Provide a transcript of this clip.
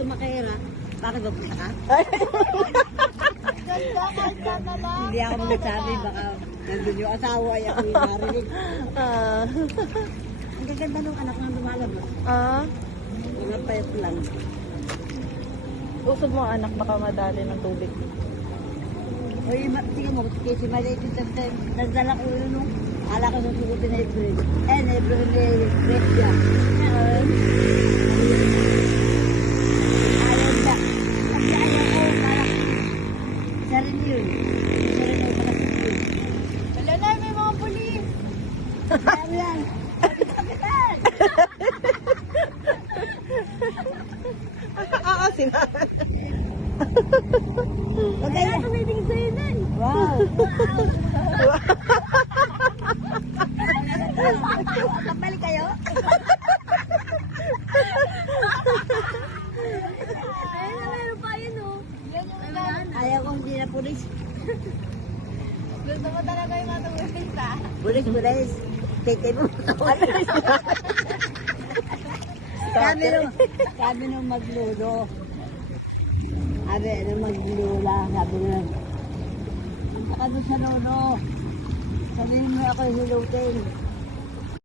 sumakera. Bakit ba ka? Ganda, ganda na lang. Hindi ako magsabi, baka nandun yung asawa, ay ako yung narinig. Ang gaganda nung anak nang lumalabas. Mga payat lang. Usod mo anak, baka madali ng tubig. Uy, tingnan mo, kasi maliit yung nagdala ko yun nung ala ko sa sugutin na April. Na April na Gresya. Ayaw na. Kasi ayaw ko, parang isa rin yun. Isa rin yung makasip yun. Wala na, may mga pulis. Ayaw yan. Kapitan! Sinahan. Huwag kayo na tumitingin sa'yo na. Wow! Kapalik kayo? Ayun na, meron pa yun oh. Yan yung Ayaw kong hindi na pulis. gusto mo talaga yung matulog sa. Pulis. Kay mo. Sabi nung maglulo. Sabi nung maglula. Sabi nung, saka doon sa lolo. Sabihin mo ako hilutin.